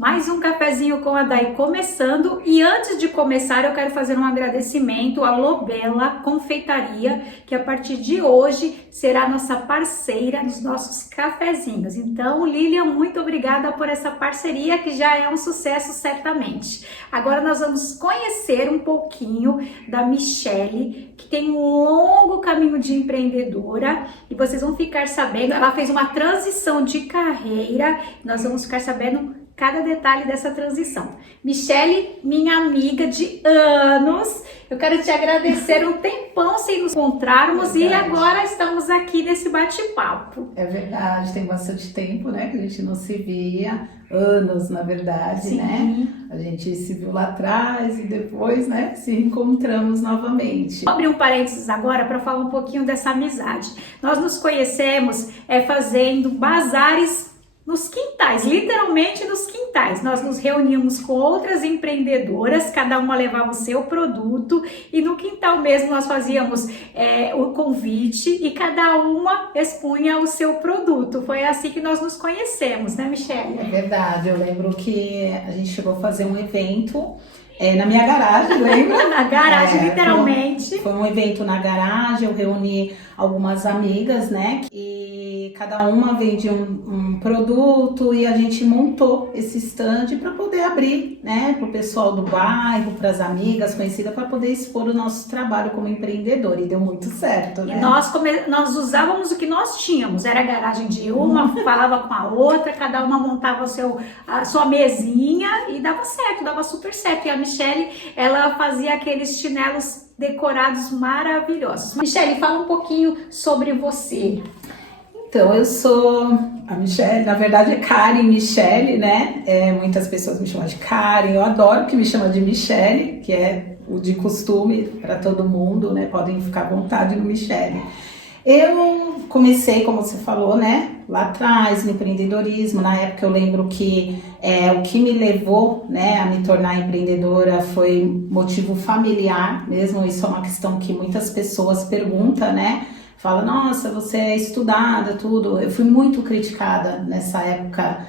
Mais um cafezinho com a Day começando, e antes de começar eu quero fazer um agradecimento à Lobela Confeitaria, que a partir de hoje será nossa parceira nos nossos cafezinhos. Então, Lilian, muito obrigada por essa parceria que já é um sucesso certamente. Agora nós vamos conhecer um pouquinho da Michele, que tem um longo caminho de empreendedora, e vocês vão ficar sabendo, ela fez uma transição de carreira, nós vamos ficar sabendo cada detalhe dessa transição. Michele, minha amiga de anos, eu quero te agradecer um tempão sem nos encontrarmos e agora estamos aqui nesse bate-papo. É verdade, tem bastante tempo, né, que a gente não se via, anos na verdade, Sim. Né? A gente se viu lá atrás e depois, né, se encontramos novamente. Vou abrir um parênteses agora para falar um pouquinho dessa amizade. Nós nos conhecemos fazendo bazares nos quintais, literalmente nos quintais. Nós nos reuníamos com outras empreendedoras, cada uma levava o seu produto e no quintal mesmo nós fazíamos o convite e cada uma expunha o seu produto. Foi assim que nós nos conhecemos, né, Michele? É verdade, eu lembro que a gente chegou a fazer um evento na minha garagem, lembra? Na garagem, literalmente. Foi um evento na garagem, eu reuni algumas amigas, né? E cada uma vendia um produto e a gente montou esse stand para poder abrir, né? Para o pessoal do bairro, para as amigas conhecidas, para poder expor o nosso trabalho como empreendedor. E deu muito certo, né? E nós usávamos o que nós tínhamos, era a garagem de uma, falava com a outra, cada uma montava a sua mesinha e dava certo, dava super certo. E a Michele, ela fazia aqueles chinelos decorados maravilhosos. Michele, fala um pouquinho sobre você. Então, eu sou a Michele, na verdade é Karen Michele, né? Muitas pessoas me chamam de Karen, eu adoro que me chamam de Michele, que é o de costume para todo mundo, né? Podem ficar à vontade no Michele. Eu comecei, como você falou, né? Lá atrás, no empreendedorismo. Na época eu lembro que o que me levou, né, a me tornar empreendedora foi motivo familiar mesmo. Isso é uma questão que muitas pessoas perguntam, né? Fala, nossa, você é estudada, tudo. Eu fui muito criticada nessa época.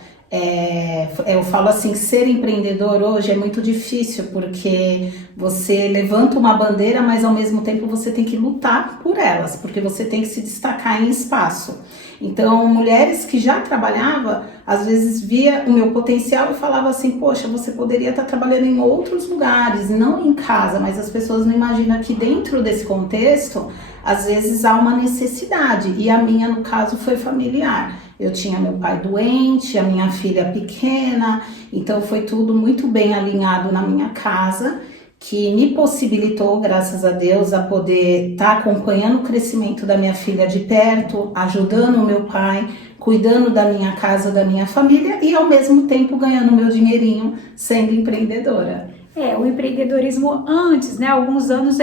Eu falo assim, ser empreendedor hoje é muito difícil, porque você levanta uma bandeira, mas ao mesmo tempo você tem que lutar por elas, porque você tem que se destacar em espaço. Então, mulheres que já trabalhavam, às vezes via o meu potencial e falava assim, poxa, você poderia estar trabalhando em outros lugares, não em casa, mas as pessoas não imaginam que dentro desse contexto, às vezes há uma necessidade, e a minha, no caso, foi familiar. Eu tinha meu pai doente, a minha filha pequena, então foi tudo muito bem alinhado na minha casa, que me possibilitou, graças a Deus, a poder estar acompanhando o crescimento da minha filha de perto, ajudando o meu pai, cuidando da minha casa, da minha família e ao mesmo tempo ganhando meu dinheirinho sendo empreendedora. O empreendedorismo antes, né, alguns anos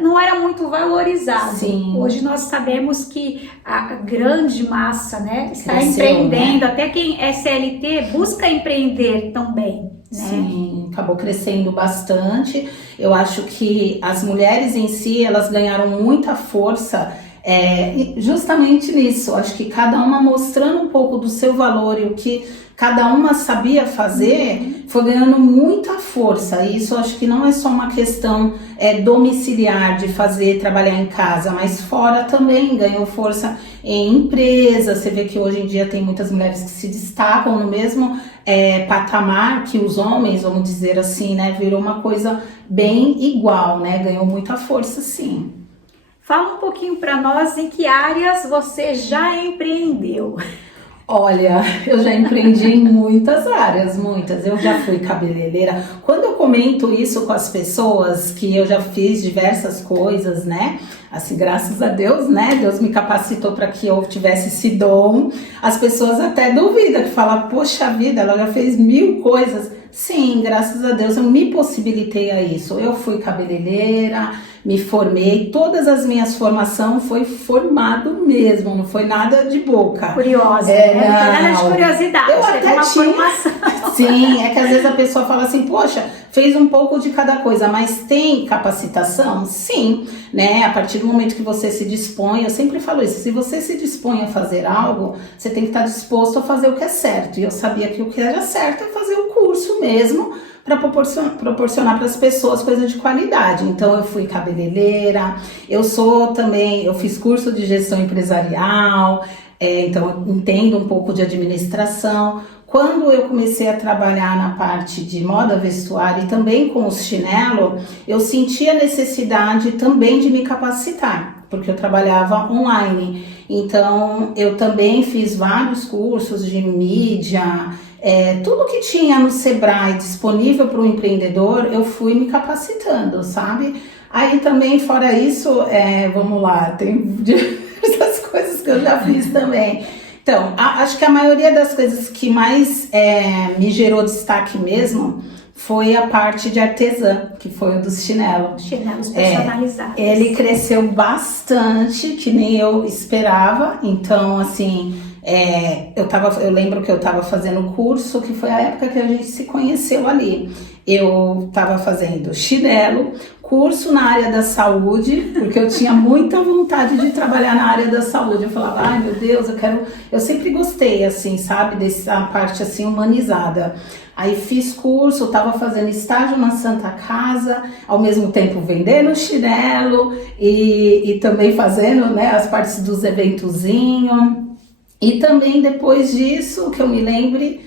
não era muito valorizado. Sim. Hoje nós sabemos que a grande massa, né, está cresceu, empreendendo, né? Até quem é CLT busca empreender também, né? Sim, acabou crescendo bastante. Eu acho que as mulheres em si, elas ganharam muita força justamente nisso. Acho que cada uma mostrando um pouco do seu valor e o que cada uma sabia fazer, foi ganhando muita força. E isso acho que não é só uma questão domiciliar, de trabalhar em casa, mas fora também ganhou força em empresa. Você vê que hoje em dia tem muitas mulheres que se destacam no mesmo patamar que os homens, vamos dizer assim, né? Virou uma coisa bem igual, né? Ganhou muita força, sim. Fala um pouquinho para nós em que áreas você já empreendeu. Olha, eu já empreendi em muitas áreas, muitas. Eu já fui cabeleireira. Quando eu comento isso com as pessoas, que eu já fiz diversas coisas, né? Assim, graças a Deus, né? Deus me capacitou para que eu tivesse esse dom. As pessoas até duvidam, que falam, poxa vida, ela já fez 1000 coisas. Sim, graças a Deus eu me possibilitei a isso. Eu fui cabeleireira, me formei, todas as minhas formações foi formado mesmo, não foi nada de boca. Curiosa, né? Não foi nada de curiosidade. Eu até tinha. formação. Sim, é que às vezes a pessoa fala assim, poxa, fez um pouco de cada coisa, mas tem capacitação? Sim, né? A partir do momento que você se dispõe, eu sempre falo isso, se você se dispõe a fazer algo, você tem que estar disposto a fazer o que é certo. E eu sabia que o que era certo é fazer o curso mesmo, para proporcionar para as pessoas coisa de qualidade. Então eu fui cabeleireira, eu fiz curso de gestão empresarial, então eu entendo um pouco de administração. Quando eu comecei a trabalhar na parte de moda, vestuário e também com os chinelo, eu senti a necessidade também de me capacitar, porque eu trabalhava online. Então eu também fiz vários cursos de mídia, tudo que tinha no Sebrae disponível para o empreendedor, eu fui me capacitando, sabe? Aí também, fora isso, vamos lá, tem diversas coisas que eu já fiz também. Então, acho que a maioria das coisas que mais me gerou destaque mesmo foi a parte de artesã, que foi o dos chinelos. Chinelos personalizados. Ele cresceu bastante, que nem eu esperava. Então, assim, eu lembro que eu estava fazendo curso, que foi a época que a gente se conheceu ali. Eu estava fazendo chinelo, curso na área da saúde, porque eu tinha muita vontade de trabalhar na área da saúde. Eu falava, ai meu Deus, eu sempre gostei, assim, sabe, dessa parte assim humanizada. Aí fiz curso, estava fazendo estágio na Santa Casa, ao mesmo tempo vendendo chinelo e também fazendo, né, as partes dos eventozinhos. E também depois disso, que eu me lembre,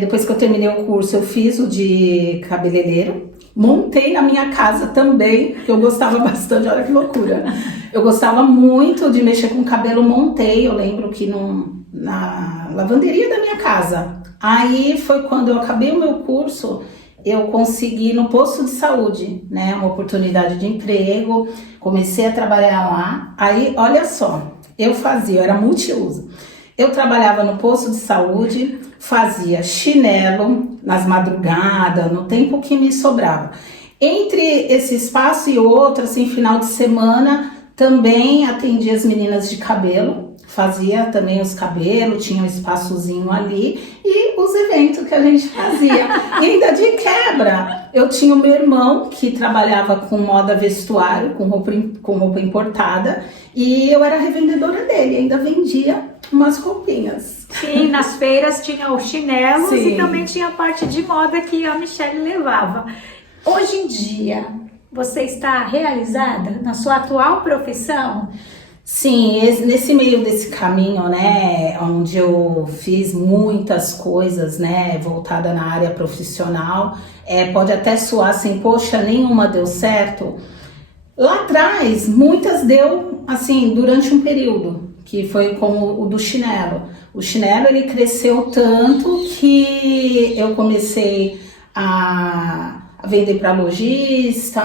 depois que eu terminei o curso, eu fiz o de cabeleireiro. Montei na minha casa também, que eu gostava bastante, olha que loucura. Eu gostava muito de mexer com cabelo, montei, eu lembro que na lavanderia da minha casa. Aí foi quando eu acabei o meu curso, eu consegui no posto de saúde, né, uma oportunidade de emprego, comecei a trabalhar lá. Aí, olha só, eu era multiuso. Eu trabalhava no posto de saúde, fazia chinelo nas madrugadas, no tempo que me sobrava. Entre esse espaço e outro, assim, final de semana, também atendia as meninas de cabelo, fazia também os cabelos, tinha um espaçozinho ali e os eventos que a gente fazia. E ainda de quebra, eu tinha o meu irmão que trabalhava com moda vestuário, com roupa importada, e eu era revendedora dele, ainda vendia umas roupinhas. Sim, nas feiras tinha os chinelos. Sim. E também tinha a parte de moda que a Michelle levava. Hoje em dia, você está realizada na sua atual profissão? Sim, nesse meio desse caminho, né, onde eu fiz muitas coisas, né, voltada na área profissional, pode até soar assim, poxa, nenhuma deu certo. Lá atrás, muitas deu, assim, durante um período, que foi como o do chinelo. O chinelo, ele cresceu tanto que eu comecei a vender para lojista,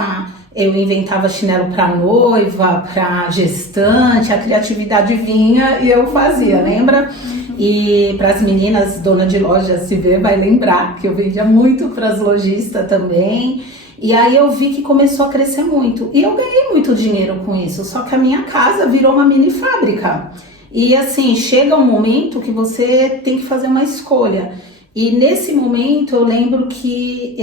eu inventava chinelo para noiva, para gestante, a criatividade vinha e eu fazia, lembra? E para as meninas, dona de loja, se vê, vai lembrar que eu vendia muito para as lojistas também. E aí eu vi que começou a crescer muito. E eu ganhei muito dinheiro com isso, só que a minha casa virou uma mini fábrica. E assim, chega um momento que você tem que fazer uma escolha. E nesse momento eu lembro que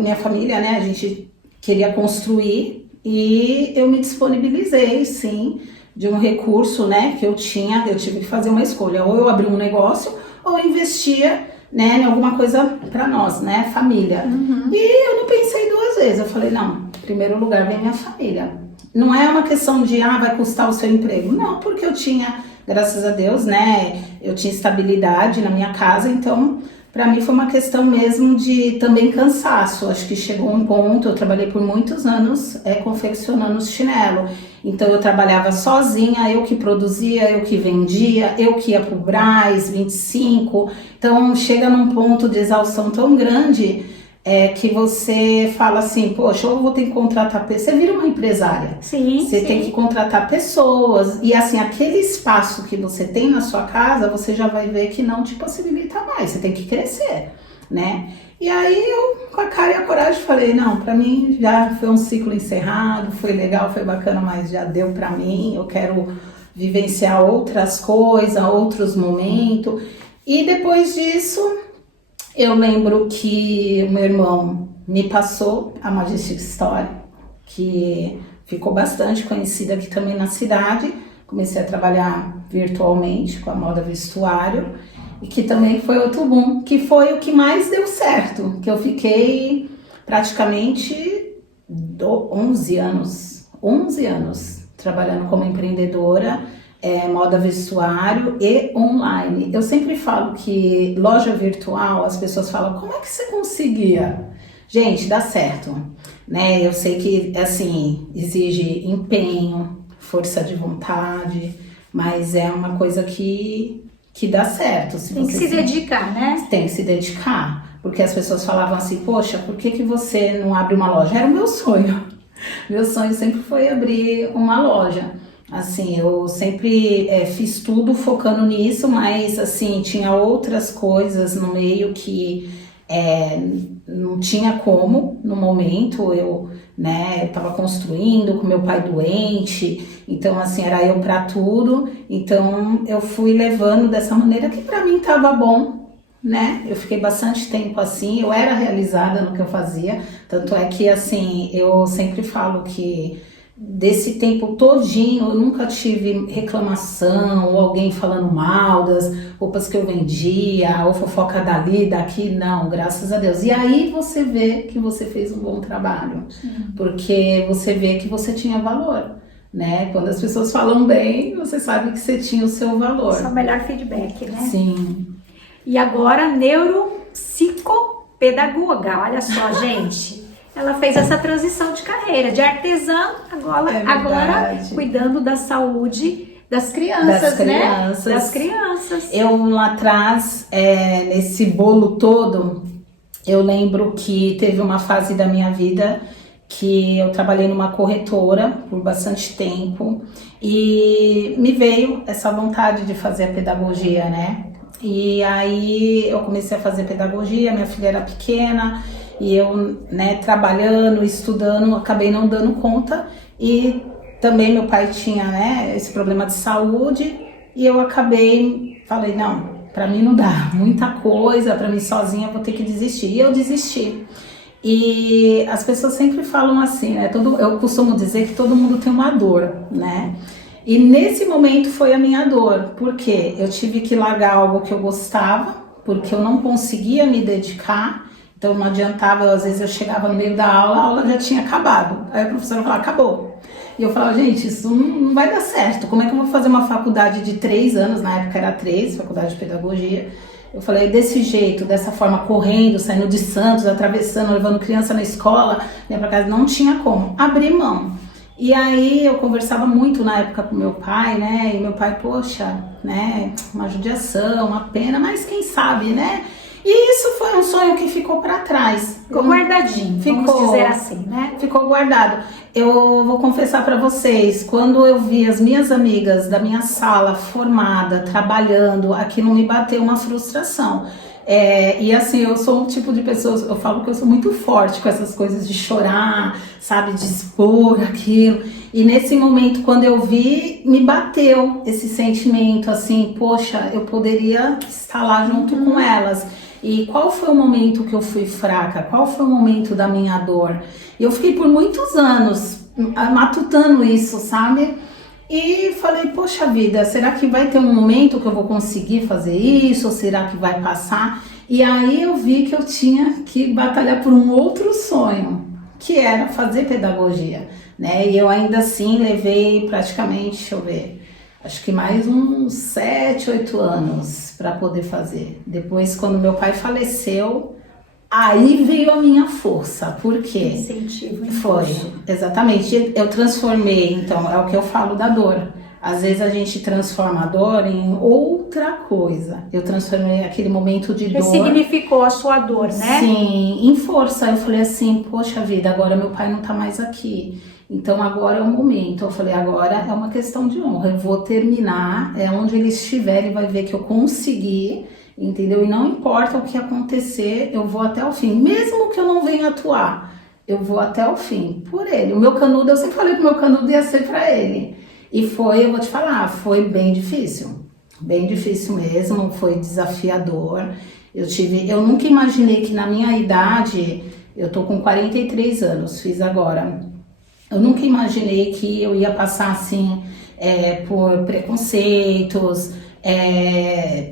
minha família, né, a gente queria construir e eu me disponibilizei, sim, de um recurso, né, que eu tive que fazer uma escolha. Ou eu abri um negócio ou eu investia, né, em alguma coisa para nós, né, família. Uhum. E eu não pensei duas vezes, eu falei, não, em primeiro lugar vem minha família. Não é uma questão de, vai custar o seu emprego. Não, porque eu tinha, graças a Deus, né, eu tinha estabilidade na minha casa, então para mim foi uma questão mesmo de também cansaço. Acho que chegou um ponto, eu trabalhei por muitos anos confeccionando os chinelos. Então eu trabalhava sozinha, eu que produzia, eu que vendia, eu que ia pro Brás 25. Então chega num ponto de exaustão tão grande que você fala assim, poxa, eu vou ter que contratar pessoas. Você vira uma empresária. Sim, você tem que contratar pessoas. E assim, aquele espaço que você tem na sua casa, você já vai ver que não te possibilita mais. Você tem que crescer, né? E aí eu, com a cara e a coragem, falei, não, pra mim já foi um ciclo encerrado, foi legal, foi bacana, mas já deu pra mim. Eu quero vivenciar outras coisas, outros momentos. E depois disso, Eu lembro que o meu irmão me passou a Majestic Store, que ficou bastante conhecida aqui também na cidade. Comecei a trabalhar virtualmente com a moda vestuário e que também foi outro boom, que foi o que mais deu certo, que eu fiquei praticamente 11 anos trabalhando como empreendedora, moda vestuário e online. Eu sempre falo que loja virtual, as pessoas falam, como é que você conseguia? Gente, dá certo, né? Eu sei que, assim, exige empenho, força de vontade, mas é uma coisa que dá certo. Se Tem que se dedicar, né? Tem que se dedicar, porque as pessoas falavam assim, poxa, por que você não abre uma loja? Era o meu sonho. Meu sonho sempre foi abrir uma loja. Assim, eu sempre fiz tudo focando nisso, mas assim, tinha outras coisas no meio que não tinha como no momento. Eu, né, tava construindo com meu pai doente, então assim, era eu para tudo. Então eu fui levando dessa maneira que para mim tava bom, né? Eu fiquei bastante tempo assim, eu era realizada no que eu fazia, tanto é que assim, eu sempre falo que desse tempo todinho eu nunca tive reclamação ou alguém falando mal das roupas que eu vendia ou fofoca dali, daqui, não, graças a Deus. E aí você vê que você fez um bom trabalho, porque você vê que você tinha valor, né? Quando as pessoas falam bem, você sabe que você tinha o seu valor. Esse é o melhor feedback, né? Sim. E agora, neuropsicopedagoga, olha só, gente. Ela fez essa transição de carreira, de artesã, agora cuidando da saúde das crianças, né? Das crianças. Eu lá atrás, nesse bolo todo, eu lembro que teve uma fase da minha vida que eu trabalhei numa corretora por bastante tempo e me veio essa vontade de fazer a pedagogia, né? E aí eu comecei a fazer pedagogia, minha filha era pequena e eu, né, trabalhando, estudando, acabei não dando conta e também meu pai tinha, né, esse problema de saúde e eu falei, não, pra mim não dá, muita coisa, pra mim sozinha eu vou ter que desistir. E eu desisti. E as pessoas sempre falam assim, né, eu costumo dizer que todo mundo tem uma dor, né? E nesse momento foi a minha dor, porque eu tive que largar algo que eu gostava, porque eu não conseguia me dedicar, então não adiantava, às vezes eu chegava no meio da aula, a aula já tinha acabado, aí a professora falava, acabou. E eu falava, gente, isso não vai dar certo, como é que eu vou fazer uma faculdade de 3 anos, na época era 3, faculdade de pedagogia, eu falei, desse jeito, dessa forma, correndo, saindo de Santos, atravessando, levando criança na escola, né, pra casa, não tinha como, abri mão. E aí eu conversava muito na época com meu pai, né? E meu pai, poxa, né? Uma judiação, uma pena, mas quem sabe, né? E isso foi um sonho que ficou para trás. Ficou guardadinho, vamos dizer assim, né? Ficou guardado. Eu vou confessar para vocês, quando eu vi as minhas amigas da minha sala formada, trabalhando, aquilo me bateu uma frustração. E assim, eu sou um tipo de pessoa, eu falo que eu sou muito forte com essas coisas de chorar, sabe, de expor aquilo. E nesse momento, quando eu vi, me bateu esse sentimento, assim, poxa, eu poderia estar lá junto com elas. E qual foi o momento que eu fui fraca? Qual foi o momento da minha dor? E eu fiquei por muitos anos matutando isso, sabe? E falei, poxa vida, será que vai ter um momento que eu vou conseguir fazer isso? Ou será que vai passar? E aí eu vi que eu tinha que batalhar por um outro sonho, que era fazer pedagogia, né? E eu ainda assim levei praticamente, deixa eu ver, acho que mais uns 7, 8 anos para poder fazer. Depois, quando meu pai faleceu, aí veio a minha força, porque incentivo, foi, exatamente, eu transformei, então, é o que eu falo da dor. Às vezes a gente transforma a dor em outra coisa. Eu transformei aquele momento de dor. Ressignificou a sua dor, né? Sim, em força. Eu falei assim, poxa vida, agora meu pai não tá mais aqui. Então agora é o momento. Eu falei, agora é uma questão de honra. Eu vou terminar, onde ele estiver, ele vai ver que eu consegui. Entendeu? E não importa o que acontecer, eu vou até o fim. Mesmo que eu não venha atuar, eu vou até o fim por ele. O meu canudo, eu sempre falei que o meu canudo ia ser pra ele. E foi, eu vou te falar, foi bem difícil mesmo, foi desafiador. Eu nunca imaginei que na minha idade, eu tô com 43 anos, fiz agora. Eu nunca imaginei que eu ia passar assim por preconceitos,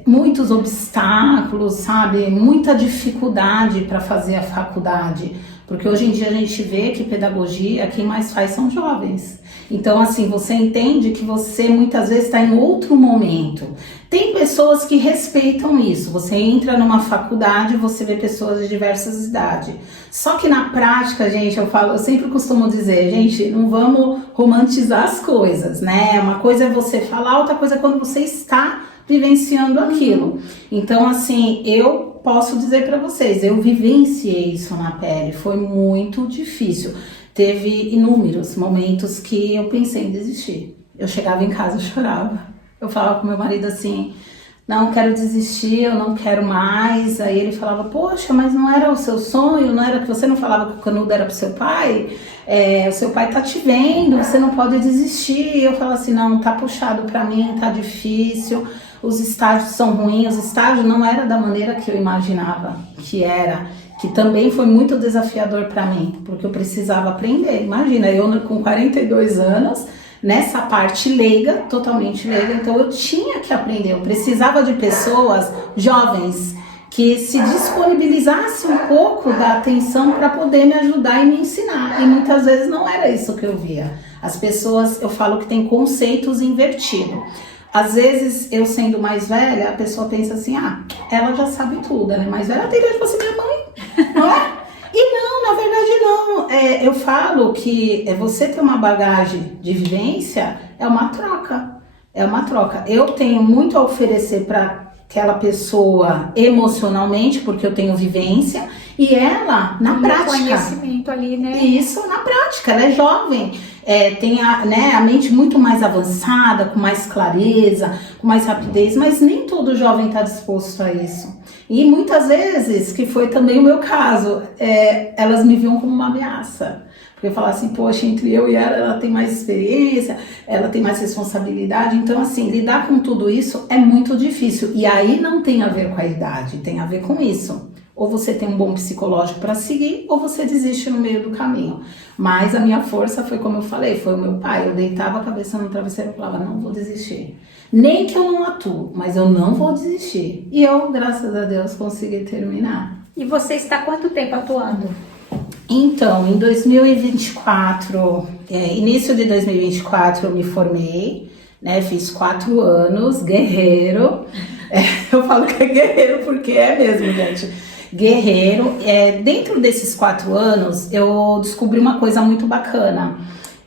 muitos obstáculos, sabe? Muita dificuldade para fazer a faculdade. Porque hoje em dia a gente vê que pedagogia, quem mais faz são jovens. Então, assim, você entende que você muitas vezes está em outro momento. Tem pessoas que respeitam isso. Você entra numa faculdade, você vê pessoas de diversas idades. Só que na prática, gente, eu sempre costumo dizer, gente, não vamos romantizar as coisas, né? Uma coisa é você falar, outra coisa é quando você está vivenciando aquilo. Então, assim, eu posso dizer para vocês, eu vivenciei isso na pele, foi muito difícil. Teve inúmeros momentos que eu pensei em desistir. Eu chegava em casa e chorava. Eu falava com meu marido assim, não quero desistir, eu não quero mais. Aí ele falava, poxa, mas não era o seu sonho? Não era que você não falava que o canudo era pro seu pai? O seu pai tá te vendo, você não pode desistir. E eu falava assim, não, tá puxado pra mim, tá difícil. Os estágios são ruins, o estágio não era da maneira que eu imaginava que era, que também foi muito desafiador para mim, porque eu precisava aprender. Imagina, eu com 42 anos, nessa parte leiga, totalmente leiga, então eu tinha que aprender, eu precisava de pessoas jovens que se disponibilizassem um pouco da atenção para poder me ajudar e me ensinar, e muitas vezes não era isso que eu via. As pessoas, eu falo que tem conceitos invertidos. Às vezes, eu sendo mais velha, a pessoa pensa assim, ela já sabe tudo, ela é mais velha, ela tem idade pra ser minha mãe, não é? E não, na verdade não. Eu falo que você ter uma bagagem de vivência é uma troca, Eu tenho muito a oferecer para aquela pessoa emocionalmente, porque eu tenho vivência, e ela, na prática. Conhecimento ali, né? Isso, na prática, ela é jovem. Tem a mente muito mais avançada, com mais clareza, com mais rapidez, mas nem todo jovem está disposto a isso. E muitas vezes, que foi também o meu caso, elas me viam como uma ameaça. Porque eu falava assim, poxa, entre eu e ela tem mais experiência, ela tem mais responsabilidade. Então, assim, lidar com tudo isso é muito difícil. E aí não tem a ver com a idade, tem a ver com isso. Ou você tem um bom psicológico para seguir, ou você desiste no meio do caminho. Mas a minha força foi, como eu falei, foi o meu pai. Eu deitava a cabeça no travesseiro e falava, não vou desistir. Nem que eu não atuo, mas eu não vou desistir. E eu, graças a Deus, consegui terminar. E você está há quanto tempo atuando? Então, em 2024, início de 2024 eu me formei, né? Fiz 4 anos, guerreiro. Eu falo que é guerreiro porque é mesmo, gente. Guerreiro. Dentro desses 4 anos, eu descobri uma coisa muito bacana.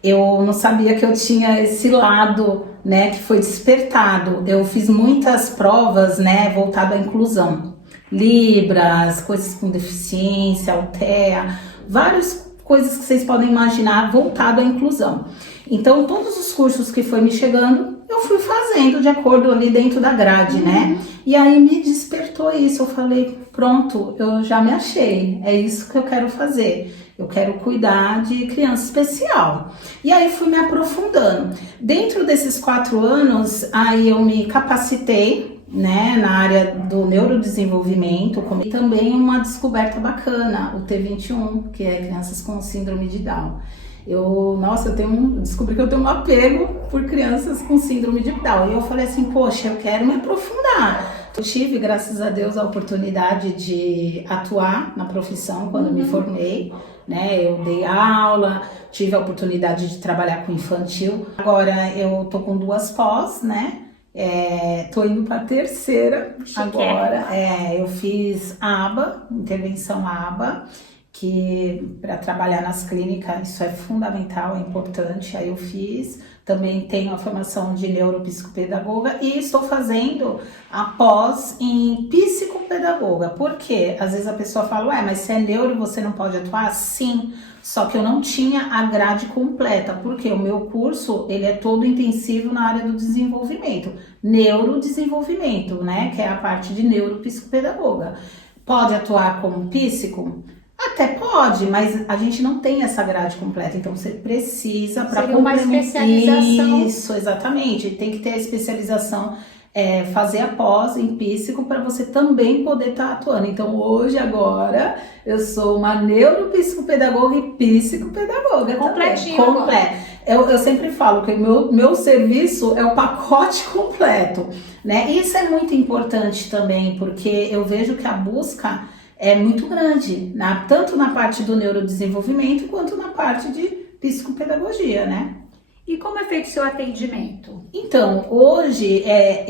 Eu não sabia que eu tinha esse lado, né, que foi despertado. Eu fiz muitas provas, né, voltado à inclusão. Libras, coisas com deficiência, Altea, várias coisas que vocês podem imaginar voltado à inclusão. Então, todos os cursos que foi me chegando, eu fui fazendo de acordo ali dentro da grade, né? E aí me despertou isso, eu falei, pronto, eu já me achei, é isso que eu quero fazer. Eu quero cuidar de criança especial. E aí fui me aprofundando. Dentro desses 4 anos, aí eu me capacitei, né, na área do neurodesenvolvimento, e também uma descoberta bacana, o T21, que é crianças com síndrome de Down. Descobri que eu tenho um apego por crianças com síndrome de Down. E eu falei assim, poxa, eu quero me aprofundar. Eu tive, graças a Deus, a oportunidade de atuar na profissão quando me formei, né? Eu dei aula, tive a oportunidade de trabalhar com infantil. Agora eu tô com 2 pós, né? Tô indo para a 3ª agora. Eu fiz ABA, intervenção ABA, que para trabalhar nas clínicas isso é fundamental, é importante. Aí eu fiz, também tenho a formação de neuropsicopedagoga e estou fazendo a pós em psicopedagoga. Por quê? Às vezes a pessoa fala, mas se é neuro você não pode atuar? Sim, só que eu não tinha a grade completa, porque o meu curso ele é todo intensivo na área do desenvolvimento, neurodesenvolvimento, né? Que é a parte de neuropsicopedagoga. Pode atuar como psico? Até pode, mas a gente não tem essa grade completa, então você precisa para complementar uma especialização. Isso, exatamente, tem que ter a especialização fazer a pós em psico para você também poder estar atuando. Então hoje, agora, eu sou uma neuropsicopedagoga e psicopedagoga Completinho. Completo. Eu sempre falo que o meu serviço é o pacote completo, né? Isso é muito importante também, porque eu vejo que a busca é muito grande, tanto na parte do neurodesenvolvimento quanto na parte de psicopedagogia, né? E como é feito o seu atendimento? Então, hoje,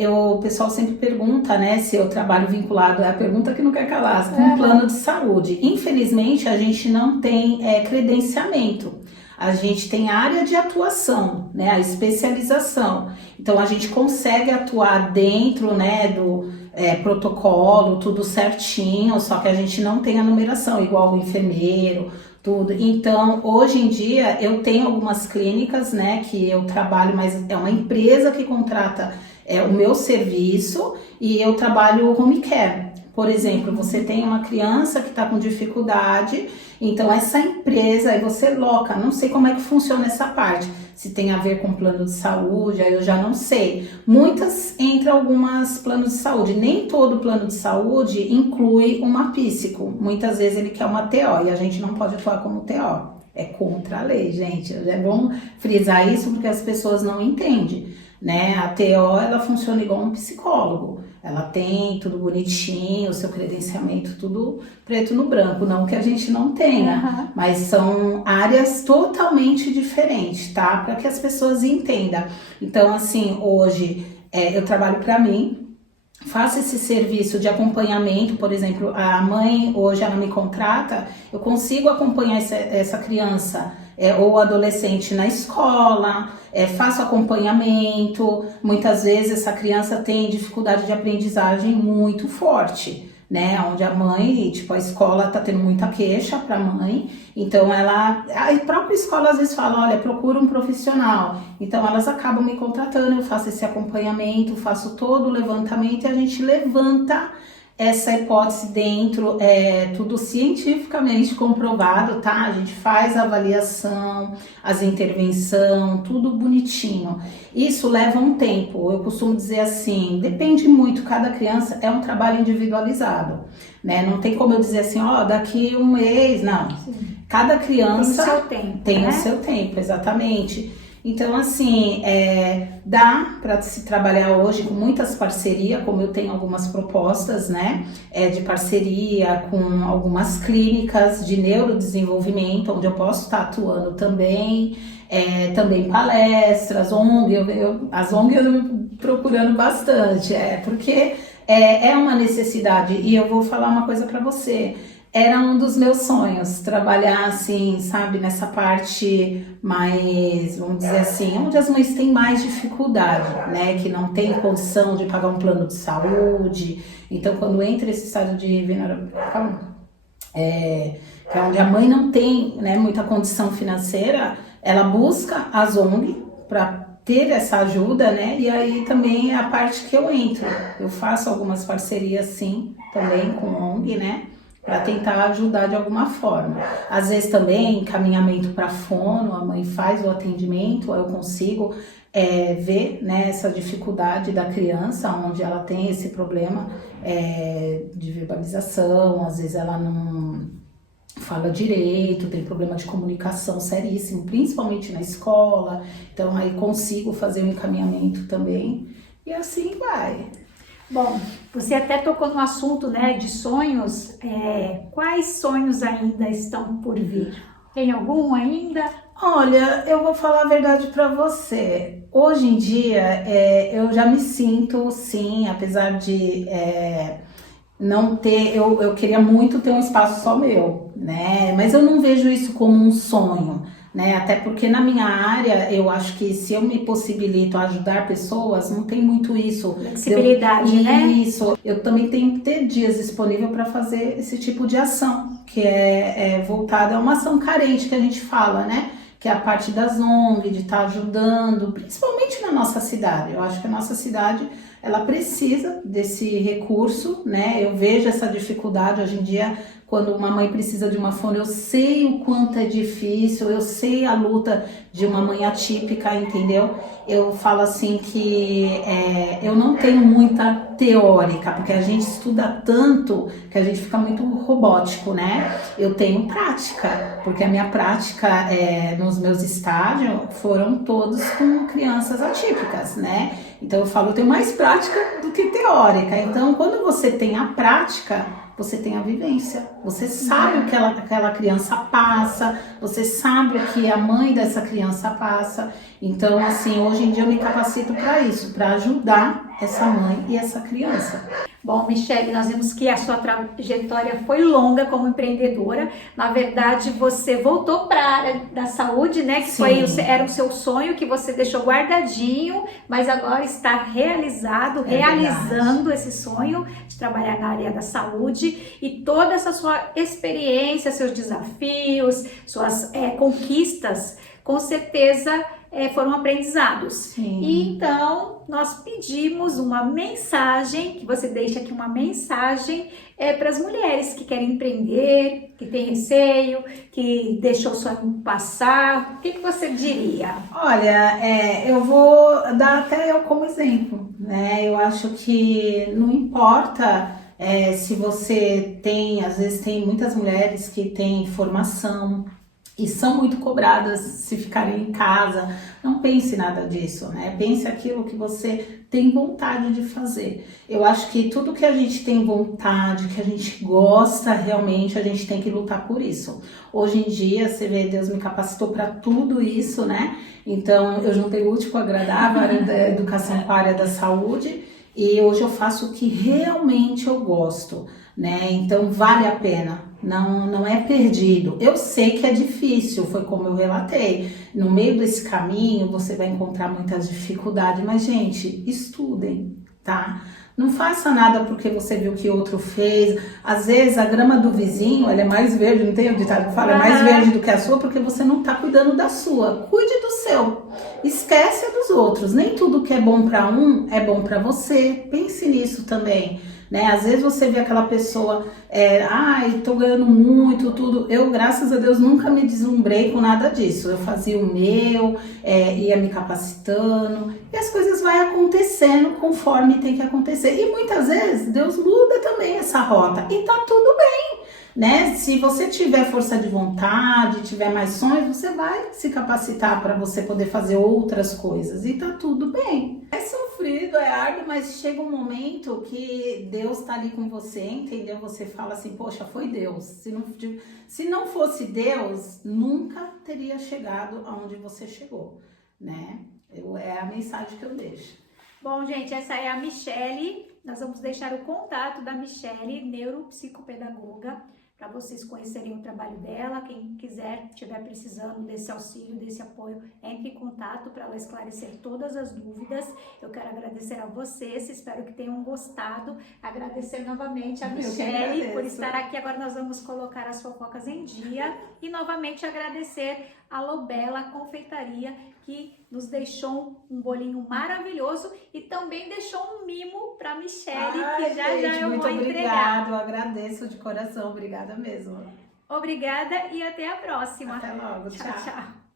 o pessoal sempre pergunta, né, se eu trabalho vinculado, é a pergunta que não quer calar, com plano de saúde. Infelizmente, a gente não tem credenciamento. A gente tem área de atuação, né, a especialização. Então, a gente consegue atuar dentro, né, do protocolo, tudo certinho, só que a gente não tem a numeração, igual o enfermeiro, tudo. Então, hoje em dia, eu tenho algumas clínicas, né, que eu trabalho, mas é uma empresa que contrata o meu serviço e eu trabalho home care. Por exemplo, você tem uma criança que está com dificuldade, então essa empresa, aí você loca, não sei como é que funciona essa parte, se tem a ver com plano de saúde, aí eu já não sei. Muitas entram algumas planos de saúde, nem todo plano de saúde inclui uma psico, muitas vezes ele quer uma TO e a gente não pode atuar como TO, é contra a lei, gente, é bom frisar isso porque as pessoas não entendem, né? A TO, ela funciona igual um psicólogo. Ela tem tudo bonitinho, o seu credenciamento tudo preto no branco, não que a gente não tenha, mas são áreas totalmente diferentes, tá? Para que as pessoas entendam. Então, assim, hoje eu trabalho para mim, faço esse serviço de acompanhamento, por exemplo, a mãe hoje ela me contrata, eu consigo acompanhar essa criança ou adolescente na escola, faço acompanhamento, muitas vezes essa criança tem dificuldade de aprendizagem muito forte, né, onde a mãe, tipo, a escola tá tendo muita queixa pra mãe, então a própria escola às vezes fala, olha, procura um profissional, então elas acabam me contratando, eu faço esse acompanhamento, faço todo o levantamento e a gente levanta essa hipótese dentro, tudo cientificamente comprovado, tá? A gente faz a avaliação, as intervenções, tudo bonitinho. Isso leva um tempo, eu costumo dizer assim, depende muito, cada criança é um trabalho individualizado, né? Não tem como eu dizer assim, daqui um mês, não. Sim. Cada criança tem o seu tempo, tem né? o seu tempo, exatamente. Então, assim, dá para se trabalhar hoje com muitas parcerias, como eu tenho algumas propostas, né, de parceria com algumas clínicas de neurodesenvolvimento, onde eu posso estar atuando também, também palestras, ONG, as ONG eu estou procurando bastante, porque é uma necessidade, e eu vou falar uma coisa para você. Era um dos meus sonhos, trabalhar assim, sabe, nessa parte mais, vamos dizer assim, onde as mães têm mais dificuldade, né, que não tem condição de pagar um plano de saúde. Então, quando entra esse estágio de vulnerabilidade, que é onde a mãe não tem, né, muita condição financeira, ela busca as ONG para ter essa ajuda, né, e aí também é a parte que eu entro. Eu faço algumas parcerias, sim, também com ONG, né, para tentar ajudar de alguma forma. Às vezes também encaminhamento para fono, a mãe faz o atendimento, eu consigo ver, né, essa dificuldade da criança, onde ela tem esse problema de verbalização, às vezes ela não fala direito, tem problema de comunicação seríssimo, principalmente na escola, então aí consigo fazer um encaminhamento também, e assim vai. Bom, você até tocou no assunto, né, de sonhos. Quais sonhos ainda estão por vir? Tem algum ainda? Olha, eu vou falar a verdade para você. Hoje em dia, eu já me sinto, sim, apesar de não ter... Eu queria muito ter um espaço só meu, né? Mas eu não vejo isso como um sonho, né? Até porque na minha área, eu acho que se eu me possibilito ajudar pessoas, não tem muito isso. Flexibilidade, né? Isso. Eu também tenho que ter dias disponíveis para fazer esse tipo de ação, que é voltada a uma ação carente que a gente fala, né? Que é a parte das ONG, de estar ajudando, principalmente na nossa cidade. Eu acho que a nossa cidade, ela precisa desse recurso, né? Eu vejo essa dificuldade hoje em dia. Quando uma mãe precisa de uma fono, eu sei o quanto é difícil, eu sei a luta de uma mãe atípica, entendeu? Eu falo assim que eu não tenho muita teórica, porque a gente estuda tanto que a gente fica muito robótico, né? Eu tenho prática, porque a minha prática nos meus estágios foram todos com crianças atípicas, né? Então eu falo, eu tenho mais prática do que teórica. Então, quando você tem a prática, você tem a vivência, você sabe o que aquela criança passa, você sabe o que a mãe dessa criança passa. Então, assim, hoje em dia eu me capacito para isso, para ajudar essa mãe e essa criança. Bom, Michele, nós vimos que a sua trajetória foi longa como empreendedora. Na verdade, você voltou para a área da saúde, né? Que era o seu sonho, que você deixou guardadinho, mas agora está realizando esse sonho de trabalhar na área da saúde. E toda essa sua experiência, seus desafios, suas conquistas, com certeza foram aprendizados. Sim. E então nós pedimos uma mensagem, que você deixe aqui uma mensagem para as mulheres que querem empreender, que tem receio, que deixou o sonho passar. O que você diria? Olha, eu vou dar até eu como exemplo, né? Eu acho que não importa se você tem, às vezes tem muitas mulheres que têm formação, e são muito cobradas se ficarem em casa. Não pense nada disso, né? Pense aquilo que você tem vontade de fazer. Eu acho que tudo que a gente tem vontade, que a gente gosta realmente, a gente tem que lutar por isso. Hoje em dia, você vê, Deus me capacitou para tudo isso, né? Então, eu juntei o útil com o agradável, a área da educação com a área da saúde, e hoje eu faço o que realmente eu gosto, né? Então, vale a pena. Não é perdido. Eu sei que é difícil, foi como eu relatei. No meio desse caminho você vai encontrar muitas dificuldades, mas gente, estudem, tá? Não faça nada porque você viu que outro fez. Às vezes a grama do vizinho, ela é mais verde, não tem o ditado que fala, é mais verde do que a sua porque você não tá cuidando da sua. Cuide do seu. Esquece dos outros. Nem tudo que é bom para um é bom para você. Pense nisso também. Né? Às vezes você vê aquela pessoa, tô ganhando muito, tudo. Eu, graças a Deus, nunca me deslumbrei com nada disso. Eu fazia o meu, ia me capacitando e as coisas vão acontecendo conforme tem que acontecer. E muitas vezes Deus muda também essa rota e tá tudo bem, né? Se você tiver força de vontade, tiver mais sonhos, você vai se capacitar para você poder fazer outras coisas e tá tudo bem. É sofrido, é árduo, mas chega um momento que Deus tá ali com você, entendeu? Você fala assim, poxa, foi Deus. Se não fosse Deus, nunca teria chegado aonde você chegou, né? É a mensagem que eu deixo. Bom, gente, essa é a Michele. Nós vamos deixar o contato da Michele, neuropsicopedagoga, para vocês conhecerem o trabalho dela. Quem quiser, estiver precisando desse auxílio, desse apoio, entre em contato para ela esclarecer todas as dúvidas. Eu quero agradecer a vocês, espero que tenham gostado. Agradecer novamente a Michele por estar aqui. Agora nós vamos colocar as fofocas em dia. E novamente agradecer a Lobela Confeitaria, que nos deixou um bolinho maravilhoso e também deixou um mimo para Michele, que já eu vou entregar. Obrigado, agradeço de coração, obrigada mesmo. Obrigada e até a próxima. Até logo, Tchau, tchau.